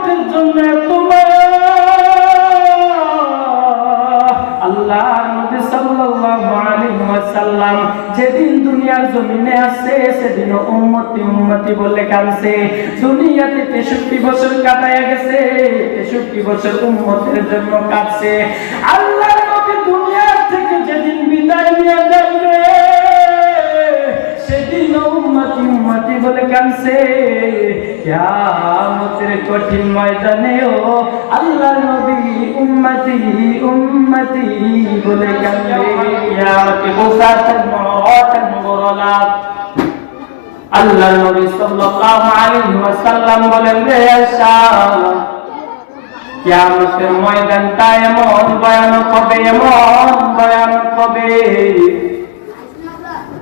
উম্মতের জন্য এত আল্লাহ নবী সাল্লাল্লাহু আলাইহি ওয়াসাল্লাম যেদিন দুনিয়ার জমিনে আসে সেদিন উম্মতি উম্মতি বলে কাঁদছে। দুনিয়াতে 63 বছর কাটায়া গেছে 63 বছর উম্মতের জন্য কাঁদছে। আল্লাহ বলে কাঁদছে কিয়ামতের কঠিন ময়দানে ও আল্লাহ নবী উম্মতি উম্মতি বলে কাঁদবে কিয়ামতে বুসাতান মুরাতান মুরালা আল্লাহ নবী সাল্লাল্লাহু আলাইহি ওয়াসাল্লাম বলেন রে কিয়ামতের ময়দানটা এমন, ভয়ানক হবে, এমন ভয়ানক হবে।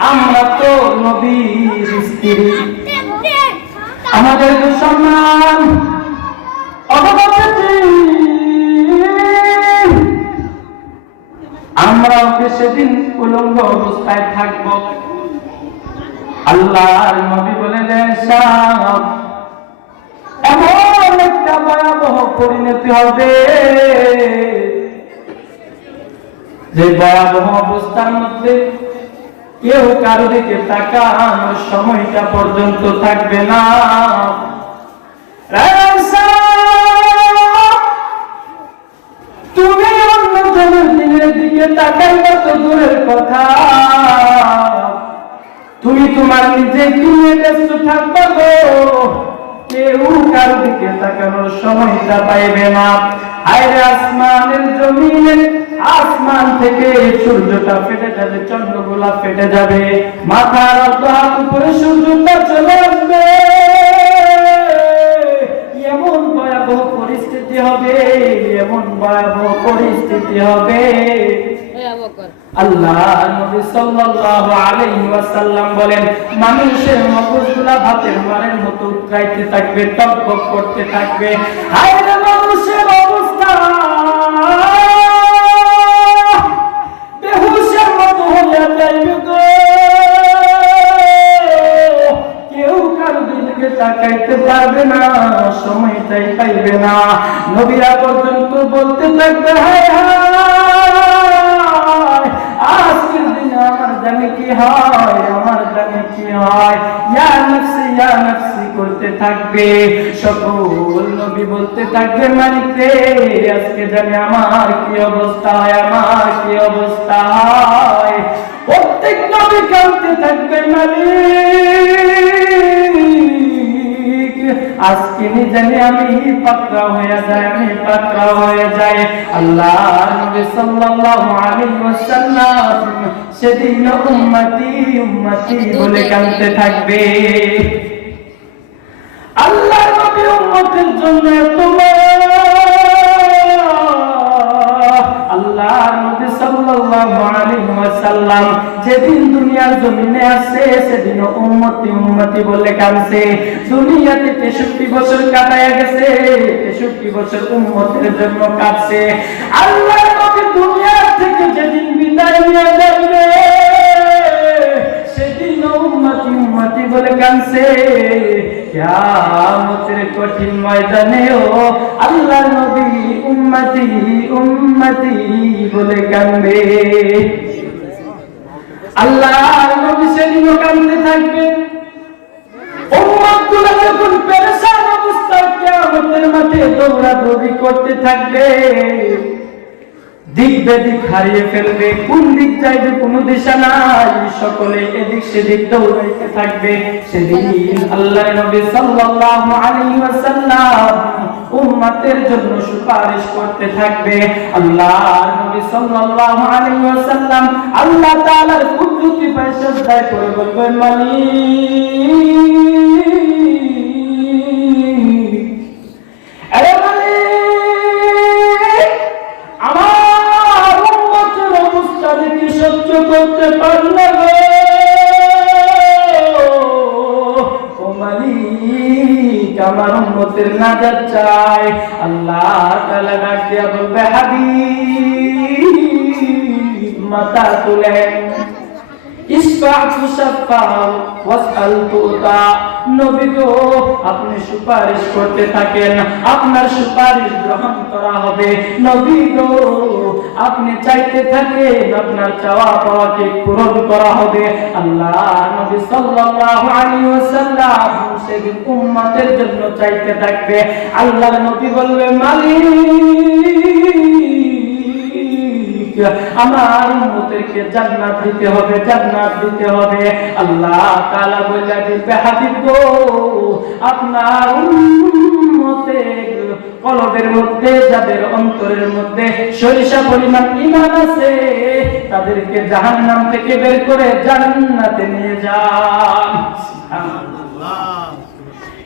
আমরা তো নবীর স্ত্রী। আমাদের সম্মান কি সেদিন উলঙ্গ অবস্থায় থাকব। আল্লাহর নবী বলে দেন এমন একটা ভয়াবহ পরিণতি হবে যে ভয়াবহ অবস্থার মধ্যে কেউ কারও দিকে তাকানোর সময়টা পর্যন্ত থাকবে না। তুমি দিকে তো দূরের কথা। তুমি তোমার নিজে কিনে ব্যস্ত কেউ কারও দিকে তাকানোর সময়টা পাইবে না। আইরে আসমানের জমিনে আসমান থেকে সূর্যটা ফেটে যাবে চন্দ্রগুলা ফেটে যাবে। মাথার হাত উপরে সূর্যটা চলে আসবে। এমন ভয়াবহ পরিস্থিতি হবে এমন ভয়াবহ পরিস্থিতি হবে। আল্লাহ নবী সাল্লাল্লাহু আলাইহি ওয়াসাল্লাম বলেন মানুষের মগজগুলা ভাতের মারের মতো উৎরাইতে থাকবে টকবক করতে থাকবে। হায় রে মানুষের পারবে না, সময়টাই পাইবে না। নবীরা পর্যন্ত বলতে থাকবে আজকের দিনে আমার জানে কি হয়, আমার জানে কি হয়। ইয়া নফসি ইয়া নফসি করতে থাকবে। সকল নবী বলতে থাকবে, মালিক, আজকে জানে আমার কি অবস্থা হয় আমার কি অবস্থা হয় প্রত্যেক নবী কাঁদতে থাকবে, মালিক আজকে জানি আমি পাকড়া হয়ে যায় আমি পাকড়া হয়ে যায় আল্লাহ নবী সাল্লাল্লাহু আলাইহি ওয়াসাল্লাম সেদিন উম্মতি উম্মতি বলে কাঁদতে থাকবে। আল্লাহ নবী উম্মতের জন্য এত মায়া। আল্লাহ সাল্লাল্লাহু আলাইহি ওয়াসাল্লাম, যেদিন দুনিয়ার জমিনে আসে সেদিন উম্মতি উম্মতি বলে কাঁদছে। দুনিয়াতে 63 বছর গেছে 63 বছর উম্মতের জন্য কাঁদছে। আল্লাহ নবী দুনিয়া থেকে যেদিন বিদায় নিয়ে যাবে, সেদিন উম্মতি উম্মতি বলে কাঁদছে। কিয়ামতের কঠিন ময়দানে উম্মতি বলে কান্দে। আল্লাহ নবী সেদিনও কান্দে থাকবে। উম্মতগুলো যখন পেরেশান অবস্থায় কিয়ামতের দৌড়াদৌড়ি করতে থাকবে। দিক বেদিক হারিয়ে ফেলবে, কোন দিক যাইবে কোনো দিশা নাই। সকলে এদিক সেদিক দৌড়াইতে থাকবে। সেদিন আল্লাহ নবী সাল্লাল্লাহু আলাইহি ওয়াসাল্লাম উম্মতের জন্য সুপারিশ করতে থাকবে। আল্লাহ নবী সাল্লাল্লাহু আলাইহি ওয়াসাল্লাম আল্লাহ তাআলার কুদরতি পায় শ্রদ্ধা করে বলবেন, মালিক। মাথা তুলেন আপনি সুপারিশ করতে থাকেন। আপনার সুপারিশ গ্রহণ করা হবে। নবী গো, আপনি চাইতে থাকেন, আপনার চাওয়া পাওয়াকে পূরণ করা হবে। আল্লাহ নবী সাল্লাল্লাহু সেদিন উম্মতের জন্য চাইতে থাকবে। আল্লাহর নবী বলবে, মালিক! আমার উম্মতেরকে জান্নাত দিতে হবে, জান্নাত দিতে হবে। আল্লাহ তাআলা বলে দিবে হাবিব গো, আপনার উম্মতের কলবের মধ্যে, যাদের অন্তরের মধ্যে সরিষা পরিমাণ ঈমান আছে, তাদেরকে জাহান্নাম থেকে বের করে জান্নাতে নিয়ে যান। সুবহানাল্লাহ।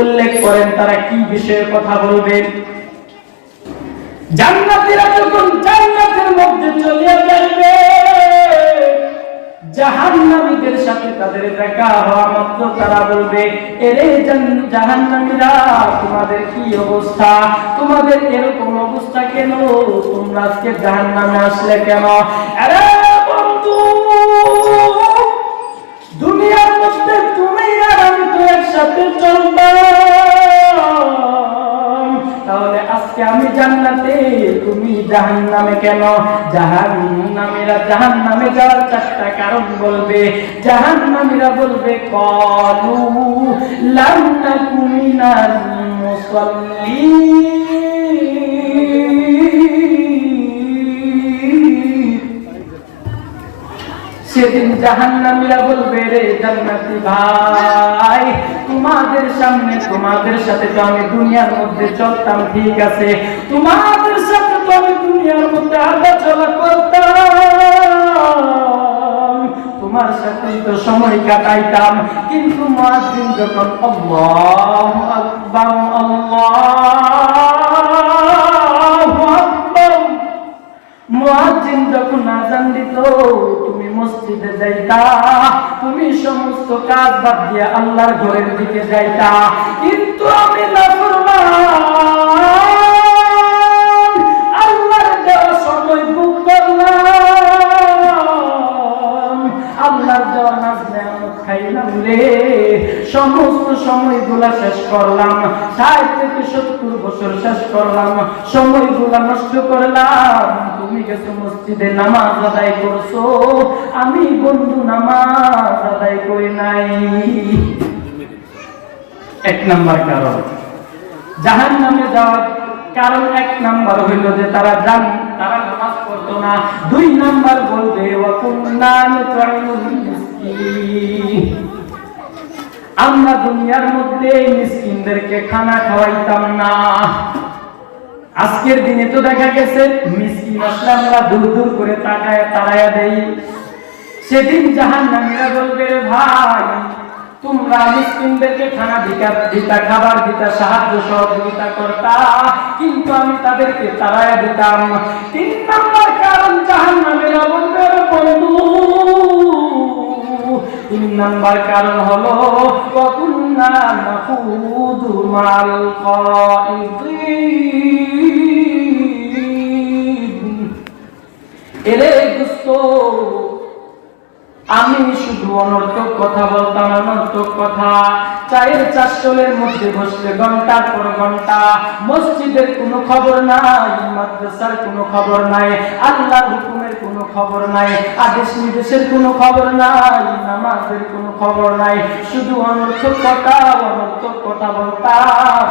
উল্লেখ করেন তারা কি বিষয়ে কথা বলবেন জান্নাতীরা যখন জান্নাতের মধ্যে চলে যাবে জাহান্নামীদের সাথে তাদের দেখা হওয়া মাত্র তারা বলবে, এরে জাহান্নামীরা, তোমাদের কি অবস্থা? তোমাদের এরকম অবস্থা কেন? তোমরা আজকে জাহান্নামে আসলে কেন? আরে জাহান্নামে কেন? জাহান্নামীরা জাহান্নামে যাওয়ার কারণ বলবে বলবে, কলু সেদিন জাহান্নামীরা বলবে, রে জান্নাতি ভাই, তোমাদের সামনে, তোমাদের সাথে তো আমি দুনিয়ার মধ্যে চলতাম, ঠিক আছে। তোমাদের সাথে তো আমি দুনিয়ার মধ্যে আদা চলা করতাম। তোমার সাথে তো সময় কাটাইতাম, কিন্তু মুয়াজ্জিন যখন আল্লাহু আকবার, আল্লাহু যখন আজান দিত, তুমি মসজিদে যাইতা, তুমি সমস্ত কাজ বাদ দিয়ে আল্লাহর ঘরের দিকে যাইতা। কিন্তু আমি নাফরমান। সময়গুলা শেষ করলাম। ষাট থেকে সত্তর বছর শেষ করলাম। সময়গুলা নষ্ট করলাম। তুমি গেছো মসজিদে নামাজ আদায় করছ। আমি বন্ধু নামাজ আদায় করি নাই। এক নাম্বার কারণ। জাহান নামে যাওয়ার কারণ এক নাম্বার হইল যে তারা জান, তারা নামাজ পড়তো না। দুই নাম্বার বলবে ওয়াকুন্না আমরা দুনিয়ার মধ্যে মিসকিনদেরকে খানা খাওয়াইতাম না। আজকের দিনে তো দেখা গেছে, মিসকিন আসলে আমরা দূর দূর করে তাকায় তাড়ায়া দেই। সেদিন জাহান নামীরা বলবে, ভাই, তোমরা মিসকিনদেরকে খানা দিতা দিতা, খাবার দিতা, সাহায্য সহযোগিতা করতা, কিন্তু আমি তাদেরকে তাড়ায়া দিতাম। তিন নম্বর কারণ জাহান নামীরা বলবে, বন্ধু তিন নাম্বার কারণ হলো এরে দোস্ত আমি শুধু অনর্থক কথা বলতাম, অনর্থক কথা। চায়ের চাষলের মধ্যে বসলে ঘণ্টার পর ঘণ্টা। মসজিদের কোনো খবর নাই, মাদ্রাসার কোনো খবর নাই, আল্লাহর হুকুমের কোনো খবর নাই, আদেশ নির্দেশের কোনো খবর নাই, নামাজের কোনো খবর নাই। শুধু অনর্থক কথা অনর্থক কথা বলতাম।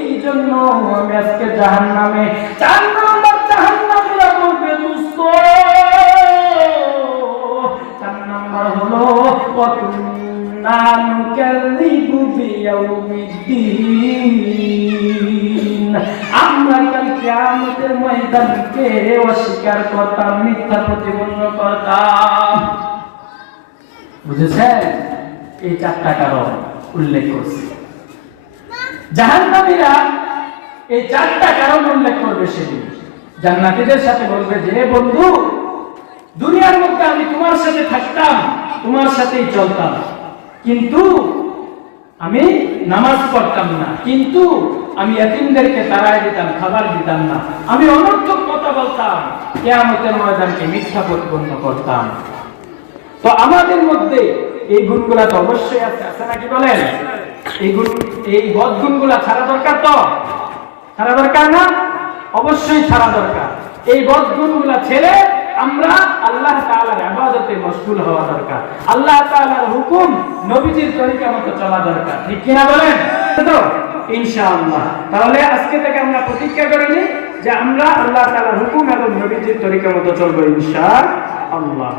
এই জন্য আমি আজকে জাহান নামে কিয়ামতের অস্বীকার করতাম, মিথ্যা প্রতিপন্ন করতাম। বুঝেছেন? এই চারটা কারণ উল্লেখ জাহান্নামীরা এই চারটা কারণ উল্লেখ করবে সেদিন। সাথে বলবে, যে বন্ধু, দুনিয়ার মধ্যে আমি তোমার সাথে থাকতাম, তোমার সাথেই চলতাম। কিন্তু আমি নামাজ পড়তাম না। কিন্তু আমি এতিমদেরকে তারাই দিতাম, খাবার দিতাম না। আমি অনর্থক কথা বলতাম, কেয়ামতের ময়দানকে মিথ্যা প্রতিপন্ন করতাম। তো আমাদের মধ্যে এই গুণগুলা তো অবশ্যই আছে আছে নাকি বলেন? এই গুণ, এই ছাড়া দরকার তো? ছাড়া দরকার না? অবশ্যই ছাড়া দরকার। এই বদ গুণগুলা ছেড়ে আমরা আল্লাহ তাআলার ইবাদতে মশগুল হওয়া দরকার। আল্লাহ তাআলার হুকুম নবীজির তরিকা মতো চলা দরকার। ঠিক কিনা বলেন? তো ইনশাআল্লাহ। তাহলে আজকে থেকে আমরা প্রতিজ্ঞা করে নিই যে আমরা আল্লাহ তালার হুকুম এবং নবীজির তরিকা মতো চলবো ইনশাআল্লাহ।